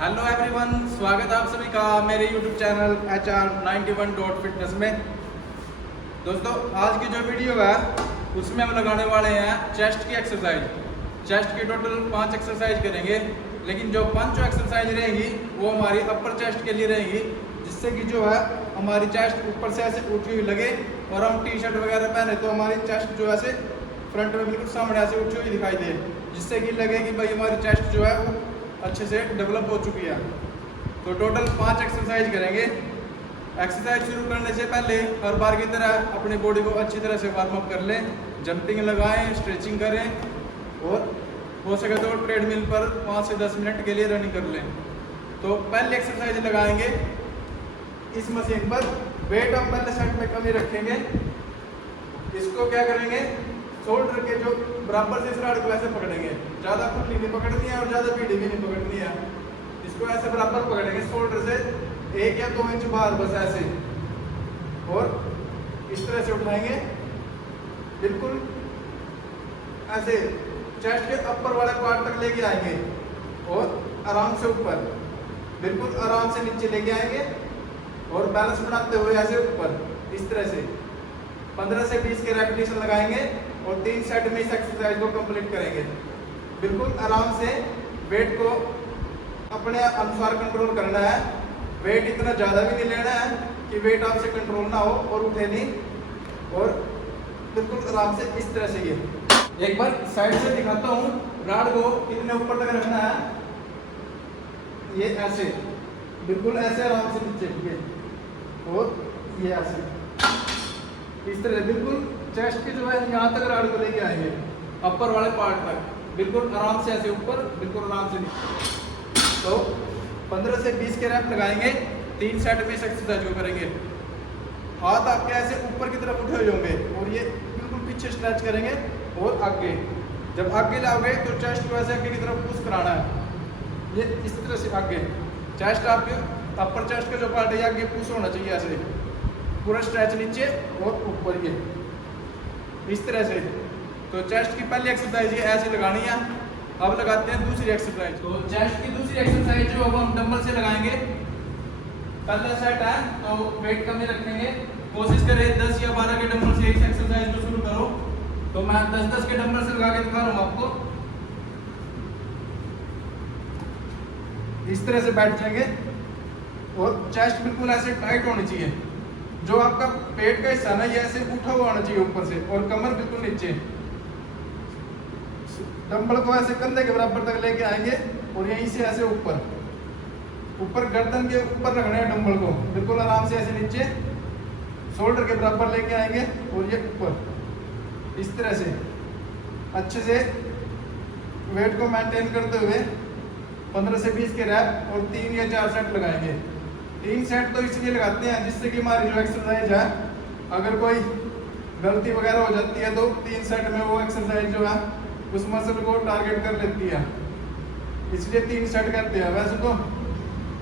Hello everyone, स्वागत है आप सभी का मेरे यूट्यूब चैनल HR91.fitness में। दोस्तों, आज की जो वीडियो है उसमें हम लगाने वाले हैं चेस्ट की एक्सरसाइज। चेस्ट की टोटल 5 एक्सरसाइज करेंगे, लेकिन जो 5 एक्सरसाइज रहेंगी वो हमारी अपर चेस्ट के लिए रहेंगी, जिससे कि जो है हमारी चेस्ट ऊपर से ऐसे उठी हुई लगे और हम टी शर्ट वगैरह पहने तो हमारी चेस्ट जो ऐसे फ्रंट में बिल्कुल सामने ऐसे उठी हुई दिखाई दे, जिससे कि लगे कि भाई हमारी चेस्ट जो है वो अच्छे से डेवलप हो चुकी है। तो टोटल 5 एक्सरसाइज करेंगे। एक्सरसाइज शुरू करने से पहले हर बार की तरह अपनी बॉडी को अच्छी तरह से वार्म अप कर लें, जंपिंग लगाएं, स्ट्रेचिंग करें और हो सके तो ट्रेडमिल पर 5 से 10 मिनट के लिए रनिंग कर लें। तो पहले एक्सरसाइज लगाएंगे इस मशीन पर। वेट हम पहले सेट में कम ही रखेंगे। इसको क्या करेंगे, शोल्डर के जो बराबर से इस राड को ऐसे पकड़ेंगे, ज़्यादा खुली नहीं पकड़नी है और ज़्यादा भीड़ी भी नहीं पकड़नी है। इसको ऐसे बराबर पकड़ेंगे शोल्डर से 1 या 2 इंच बाहर, बस ऐसे, और इस तरह से उठाएंगे बिल्कुल ऐसे चेस्ट के अपर वाले पार्ट तक लेके आएंगे और आराम से ऊपर बिल्कुल आराम से नीचे लेके आएंगे और बैलेंस बनाते हुए ऐसे ऊपर इस तरह से 15 से 20 के रेपिटेशन लगाएंगे और 3 सेट में इस एक्सरसाइज को कंप्लीट करेंगे। बिल्कुल आराम से वेट को अपने अनुसार कंट्रोल करना है। वेट इतना ज़्यादा भी नहीं लेना है कि वेट आपसे कंट्रोल ना हो और उठे नहीं, और बिल्कुल आराम से इस तरह से। ये एक बार साइड से दिखाता हूँ, राड को कितने ऊपर तक रखना है। ये ऐसे बिल्कुल ऐसे आराम से नीचे, ये और ये ऐसे इस तरह बिल्कुल चेस्ट की जो है यहाँ तक राड को लेके आएंगे, अपर वाले पार्ट तक, बिल्कुल आराम से ऐसे ऊपर, बिल्कुल आराम से नीचे। तो 15 से 20 के रैप लगाएंगे, 3 सेट में इस एक्सरसाइज को करेंगे। हाथ आपके ऐसे ऊपर की तरफ उठे हुए होंगे और ये बिल्कुल पीछे स्ट्रेच करेंगे और आगे। जब आगे लाओगे तो चेस्ट को ऐसे आगे की तरफ पुश कराना है, ये इस तरह से आगे। चेस्ट आपके अपर चेस्ट का जो पार्ट है आगे पुश होना चाहिए, ऐसे पूरा स्ट्रेच नीचे और ऊपर, ये इस तरह से। तो चेस्ट की पहली एक्सरसाइज ये ऐसे लगानी है। अब लगाते हैं दूसरी एक्सरसाइज। तो चेस्ट की दूसरी एक्सरसाइज जो हम डंबल से लगाएंगे। पहला सेट है तो वेट कम ही रखेंगे। कोशिश करें 10 या 12 के डंबल से इस एक्सरसाइज को शुरू करो। तो मैं 10-10 के डंबल से लगा के दिखा रहा हूँ आपको। इस तरह से बैठ जाएंगे और चेस्ट बिल्कुल ऐसे टाइट होनी चाहिए। जो आपका पेट का हिस्सा ना ये ऐसे उठा हुआ होना चाहिए ऊपर से, और कमर बिल्कुल नीचे। डंबल को ऐसे कंधे के बराबर तक लेके आएंगे और यहीं से ऐसे ऊपर ऊपर गर्दन के ऊपर रखना है डंबल को, बिल्कुल आराम से ऐसे नीचे शोल्डर के बराबर लेके आएंगे और ये ऊपर इस तरह से अच्छे से वेट को मेंटेन करते हुए 15 से 20 के रैप और 3 या 4 सेट लगाएंगे। 3 सेट तो इसलिए लगाते हैं जिससे कि हमारी जो एक्सरसाइज है, अगर कोई गलती वगैरह हो जाती है तो 3 सेट में वो एक्सरसाइज जो है उस मसल को टारगेट कर लेती है, इसलिए 3 सेट करते हैं। वैसे तो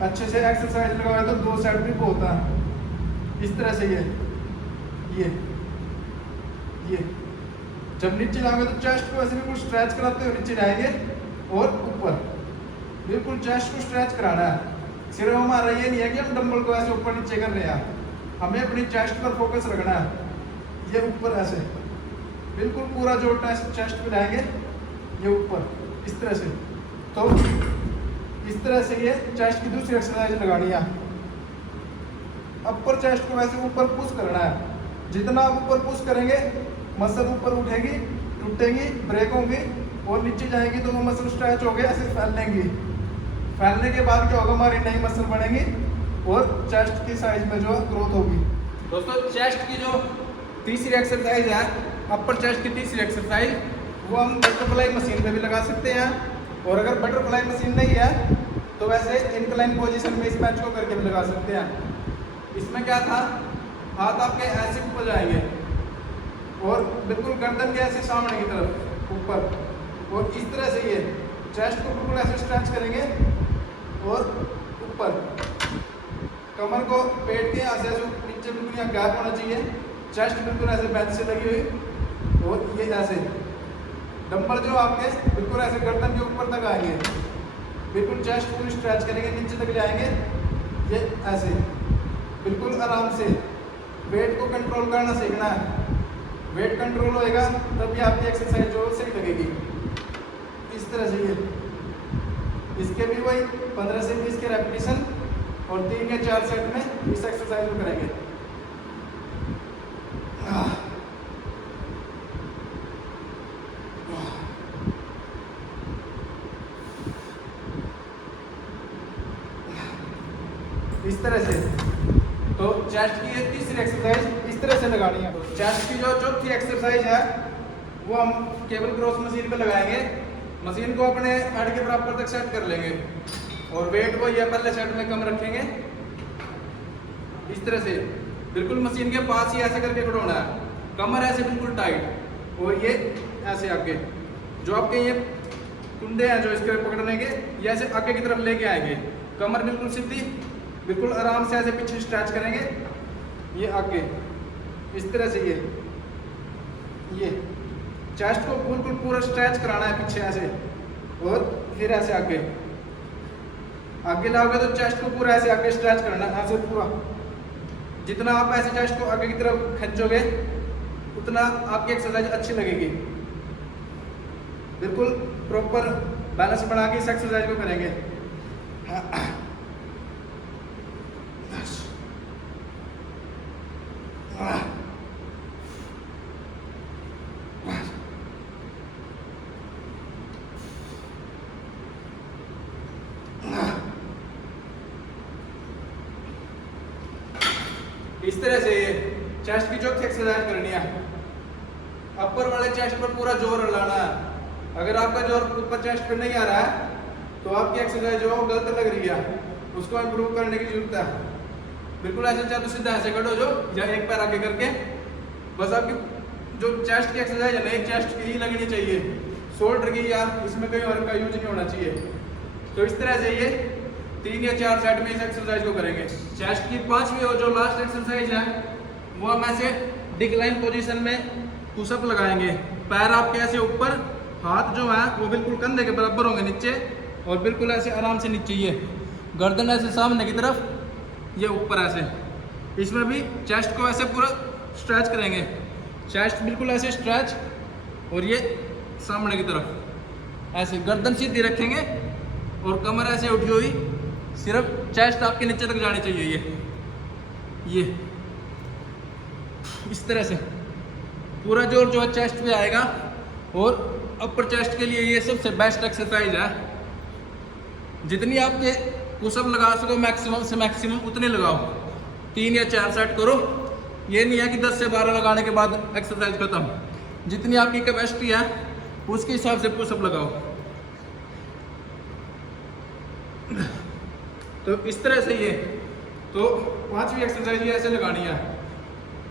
अच्छे से एक्सरसाइज लगाए तो 2 सेट भी बहुत है। इस तरह से ये जब नीचे जाओगे तो चेस्ट को ऐसे बिल्कुल स्ट्रेच कराते हुए नीचे जाएंगे और ऊपर बिल्कुल चेस्ट को स्ट्रेच कराना है। सिर्फ हमारा ये नहीं है कि हम डंबल को ऐसे ऊपर नीचे कर रहे हैं, हमें अपनी चेस्ट पर फोकस रखना है। ये ऊपर ऐसे बिल्कुल पूरा जो चेस्ट पे लाएंगे, ये ऊपर इस तरह से। तो इस तरह से ये चेस्ट की दूसरी एक्सरसाइज लगानी है। अपर चेस्ट को ऐसे ऊपर पुश करना है। जितना आप ऊपर पुश करेंगे मसल ऊपर उठेगी, टूटेगी, ब्रेक होंगी और नीचे जाएगी तो वो मसल स्ट्रेच हो गए ऐसे फैलेंगी। फैलने के बाद क्या होगा, हमारी नई मसल बनेगी और चेस्ट की साइज में जो ग्रोथ होगी। दोस्तों, चेस्ट की जो तीसरी एक्सरसाइज है, अपर चेस्ट की तीसरी एक्सरसाइज, वो हम बटरफ्लाई मशीन पे भी लगा सकते हैं। और अगर बटरफ्लाई मशीन नहीं है तो वैसे इंक्लाइन पोजीशन में इस बेंच को करके भी लगा सकते हैं। इसमें क्या था, हाथ आपके ऐसे ऊपर जाएंगे और बिल्कुल गर्दन के ऐसे सामने की तरफ ऊपर, और इस तरह से ये चेस्ट को बिल्कुल ऐसे स्ट्रेच करेंगे और ऊपर कमर को पेट के ऐसे नीचे बिल्कुल यहाँ गैप होना चाहिए। चेस्ट बिल्कुल ऐसे बेंच से लगी हुई और ये ऐसे डंबल जो आपके बिल्कुल ऐसे गर्दन के ऊपर तक आएंगे, बिल्कुल चेस्ट पूरी स्ट्रेच करेंगे, नीचे तक जाएंगे, ये ऐसे बिल्कुल आराम से। वेट को कंट्रोल करना सीखना है, वेट कंट्रोल होएगा तभी आपकी एक्सरसाइज जो सही लगेगी। इस तरह से ये इसके भी वही 15 से 20 के रेपिटेशन और 3 या 4 सेट में इस एक्सरसाइज को करेंगे। इस तरह से। तो चेस्ट की ये तीसरी एक्सरसाइज इस तरह से लगानी है। चेस्ट की जो चौथी एक्सरसाइज है वो हम केबल क्रॉस मशीन पे लगाएंगे। मशीन को अपने हेड के बराबर तक सेट कर लेंगे और वेट को ये पहले सेट में कम रखेंगे। इस तरह से बिल्कुल मशीन के पास ही ऐसे करके खड़ोना है, कमर ऐसे बिल्कुल टाइट और ये ऐसे आगे। जो आपके ये कुंडे हैं जो इसके पकड़ने के, ये ऐसे आगे की तरफ लेके आएंगे। कमर बिल्कुल सीधी, बिल्कुल आराम से ऐसे पीछे स्ट्रेच करेंगे, ये आगे इस तरह से। ये चेस्ट को बिल्कुल पूरा स्ट्रेच कराना है पीछे ऐसे, और फिर ऐसे आगे आगे लाओगे तो चेस्ट को पूरा ऐसे आगे स्ट्रेच करना है ऐसे पूरा। जितना आप ऐसे चेस्ट को आगे की तरफ खींचोगे उतना आपकी एक्सरसाइज अच्छी लगेगी। बिल्कुल प्रॉपर बैलेंस बना के इस एक्सरसाइज को करेंगे। इस तरह से ये चेस्ट की चौथी एक्सरसाइज करनी है। अपर वाले चेस्ट पर पूरा जोर लाना है। अगर आपका जोर ऊपर चेस्ट पे नहीं आ रहा है तो आपकी एक्सरसाइज जो गलत लग रही है, उसको इम्प्रूव करने की जरूरत है। बिल्कुल ऐसे चाहे तो सीधा ऐसे खड़ो जो, या एक पैर आगे करके। बस आपकी जो चेस्ट की एक्सरसाइज है नई चेस्ट की ही लगनी चाहिए, शोल्डर की या इसमें कहीं और का यूज नहीं होना चाहिए। तो इस तरह से ये 3 या 4 सेट में इस एक्सरसाइज को करेंगे। चेस्ट की 5वीं और जो लास्ट एक्सरसाइज है वो हम ऐसे डिक्लाइन पोजीशन में पुशअप लगाएंगे। पैर आपके ऐसे ऊपर, हाथ जो है वो बिल्कुल कंधे के बराबर होंगे नीचे, और बिल्कुल ऐसे आराम से नीचे। ये गर्दन ऐसे सामने की तरफ, ये ऊपर ऐसे। इसमें भी चेस्ट को ऐसे पूरा स्ट्रेच करेंगे, चेस्ट बिल्कुल ऐसे स्ट्रेच, और ये सामने की तरफ ऐसे गर्दन सीधी रखेंगे और कमर ऐसे उठी हुई, सिर्फ चेस्ट आपके नीचे तक जानी चाहिए। ये इस तरह से पूरा जोर जो है चेस्ट पे आएगा। और अपर चेस्ट के लिए ये सबसे बेस्ट एक्सरसाइज है। जितनी आपके पुशअप लगा सको मैक्सिमम से मैक्सिमम उतने लगाओ। 3 या 4 सेट करो। ये नहीं है कि 10 से 12 लगाने के बाद एक्सरसाइज खत्म। जितनी आपकी कैपेसिटी है उसके हिसाब से पुशअप लगाओ। तो इस तरह से ये तो 5वीं एक्सरसाइज ये ऐसे लगानी है।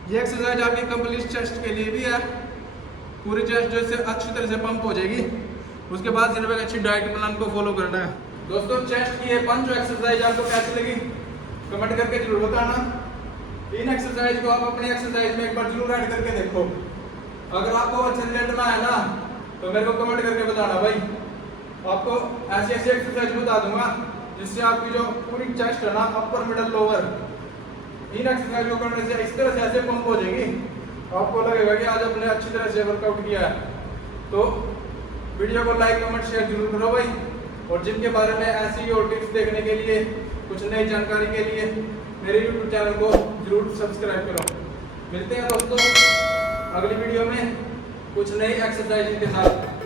ये एक्सरसाइज आपकी कंप्लीट चेस्ट के लिए भी है। पूरी चेस्ट जो इससे अच्छी तरह से पंप हो जाएगी। उसके बाद सिर्फ एक अच्छी डाइट प्लान को फॉलो करना है। दोस्तों चेस्ट की ये 5 एक्सरसाइज आपको कैसी लगी कमेंट करके जरूर बताना। इन एक्सरसाइज को आप अपनी एक्सरसाइज में एक बार जरूर ऐड करके देखो। अगर आपको अच्छा रिजल्ट में आया ना तो मेरे को कमेंट करके बताना भाई। आपको ऐसी ऐसी एक्सरसाइज बता दूंगा जिससे आपकी जो पूरी चेस्ट है ना, अपर मिडल लोअर, इन एक्सरसाइज को करने से इस तरह से ऐसे पंप हो जाएगी, आपको लगेगा कि आज अपने अच्छी तरह से वर्कआउट किया है। तो वीडियो को लाइक कमेंट शेयर जरूर करो भाई। और जिम के बारे में ऐसी और टिप्स देखने के लिए, कुछ नई जानकारी के लिए मेरे YouTube चैनल को जरूर सब्सक्राइब करो। मिलते हैं दोस्तों अगली वीडियो में कुछ नई एक्सरसाइज के साथ।